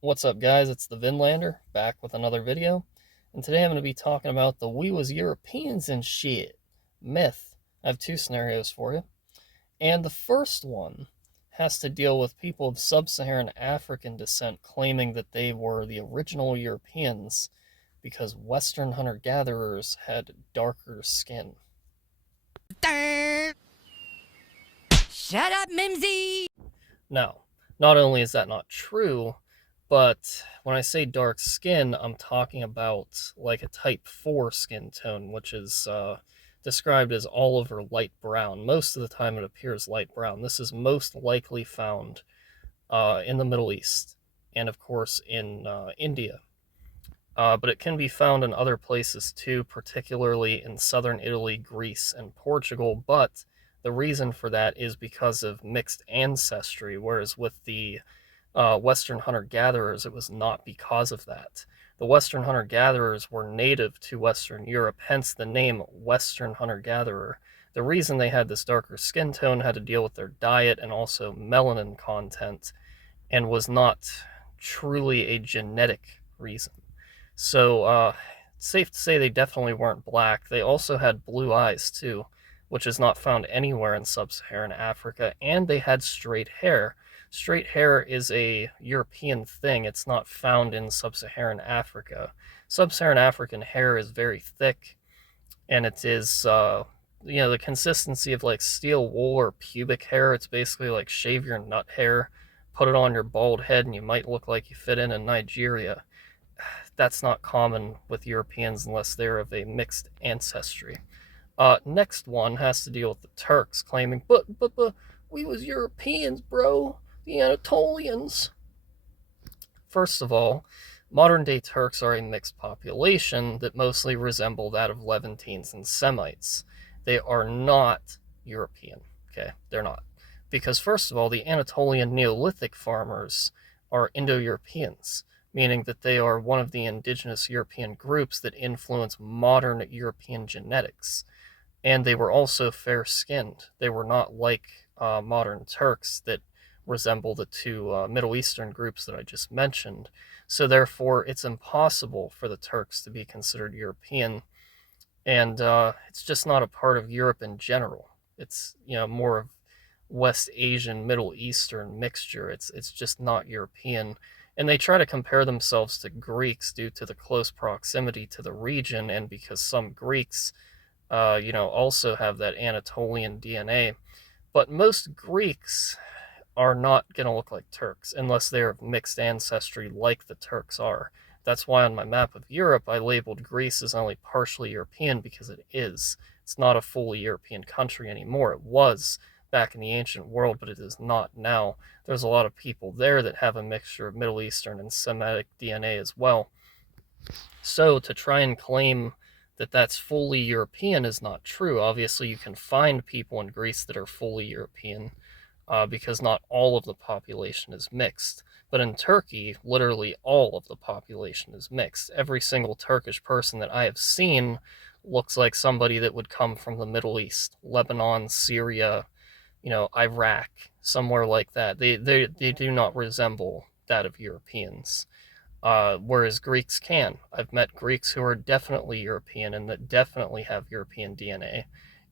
What's up, guys? It's the Vinlander back with another video, and today I'm going to be talking about the we was Europeans and shit myth. I have two scenarios for you, and the first one has to deal with people of sub-Saharan African descent claiming that they were the original Europeans because Western hunter-gatherers had darker skin. Shut up, Mimsy! Now, not only is that not true, but when I say dark skin, I'm talking about like a type 4 skin tone, which is described as olive or light brown. Most of the time it appears light brown. This is most likely found in the Middle East and, of course, in India. But it can be found in other places too, particularly in southern Italy, Greece, and Portugal. But the reason for that is because of mixed ancestry, whereas with the Western hunter gatherers, it was not because of that. The Western hunter gatherers were native to Western Europe, hence the name Western hunter gatherer. The reason they had this darker skin tone had to deal with their diet and also melanin content, and was not truly a genetic reason. So, it's safe to say they definitely weren't black. They also had blue eyes, too, which is not found anywhere in sub-Saharan Africa, and they had straight hair. Straight hair is a European thing. It's not found in sub-Saharan Africa. Sub-Saharan African hair is very thick, and it is, the consistency of like steel wool or pubic hair. It's basically like shave your nut hair, put it on your bald head, and you might look like you fit in Nigeria. That's not common with Europeans unless they're of a mixed ancestry. Next one has to deal with the Turks claiming, but, we was Europeans, bro. The Anatolians. First of all, modern day Turks are a mixed population that mostly resemble that of Levantines and Semites. They are not European, okay? They're not. Because, first of all, the Anatolian Neolithic farmers are Indo Europeans, meaning that they are one of the indigenous European groups that influence modern European genetics. And they were also fair skinned. They were not like modern Turks that resemble the two Middle Eastern groups that I just mentioned. So, therefore, it's impossible for the Turks to be considered European, and it's just not a part of Europe in general. It's more of West Asian, Middle Eastern mixture. It's just not European. And they try to compare themselves to Greeks due to the close proximity to the region, and because some Greeks, also have that Anatolian DNA. But most Greeks are not going to look like Turks unless they're of mixed ancestry like the Turks are. That's why on my map of Europe I labeled Greece as only partially European, because it is. It's not a fully European country anymore. It was back in the ancient world, but it is not now. There's a lot of people there that have a mixture of Middle Eastern and Semitic DNA as well. So to try and claim that that's fully European is not true. Obviously, you can find people in Greece that are fully European, because not all of the population is mixed. But in Turkey, literally all of the population is mixed. Every single Turkish person that I have seen looks like somebody that would come from the Middle East, Lebanon, Syria, Iraq, somewhere like that. They do not resemble that of Europeans. Whereas Greeks can. I've met Greeks who are definitely European and that definitely have European DNA,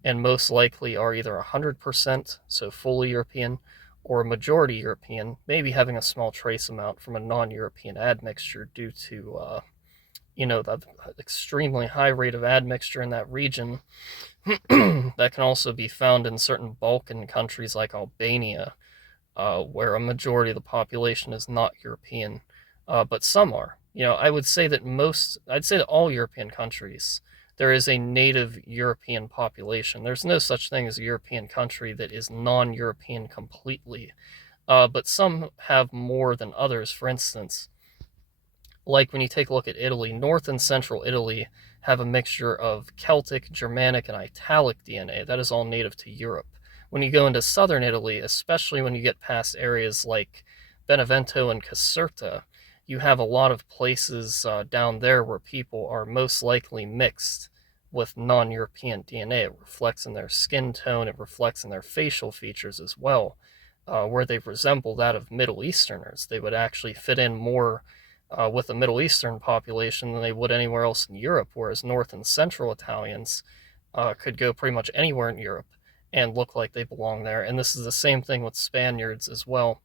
and most likely are either 100%, so fully European, or a majority European, maybe having a small trace amount from a non European admixture due to, the extremely high rate of admixture in that region. That can also be found in certain Balkan countries like Albania, where a majority of the population is not European, but some are. I'd say that all European countries, there is a native European population. There's no such thing as a European country that is non European completely, but some have more than others. For instance, like when you take a look at Italy, North and Central Italy have a mixture of Celtic, Germanic, and Italic DNA. That is all native to Europe. When you go into Southern Italy, especially when you get past areas like Benevento and Caserta, you have a lot of places down there where people are most likely mixed with non European DNA. It reflects in their skin tone, it reflects in their facial features as well. where they resemble that of Middle Easterners. They would actually fit in more with the Middle Eastern population than they would anywhere else in Europe, whereas North and Central Italians could go pretty much anywhere in Europe and look like they belong there. And this is the same thing with Spaniards as well.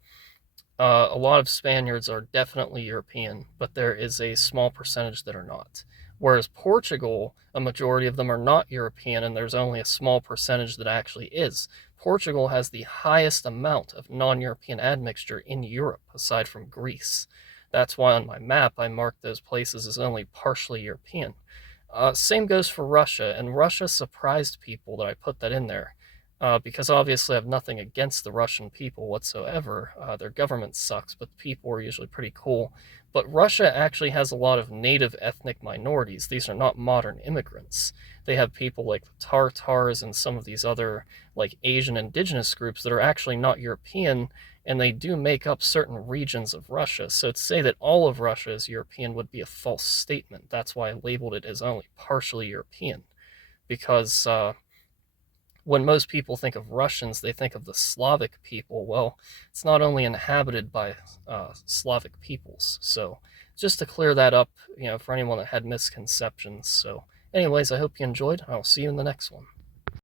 A lot of Spaniards are definitely European, but there is a small percentage that are not. Whereas Portugal, a majority of them are not European, and there's only a small percentage that actually is. Portugal has the highest amount of non European admixture in Europe, aside from Greece. That's why on my map I marked those places as only partially European. Same goes for Russia, and Russia surprised people that I put that in there. Because obviously I have nothing against the Russian people whatsoever. Their government sucks, but the people are usually pretty cool. But Russia actually has a lot of native ethnic minorities. These are not modern immigrants. They have people like the Tartars and some of these other like Asian indigenous groups that are actually not European, and they do make up certain regions of Russia. So to say that all of Russia is European would be a false statement. That's why I labeled it as only partially European, because when most people think of Russians, they think of the Slavic people. Well, it's not only inhabited by Slavic peoples. So just to clear that up, for anyone that had misconceptions. So, anyways, I hope you enjoyed. I'll see you in the next one.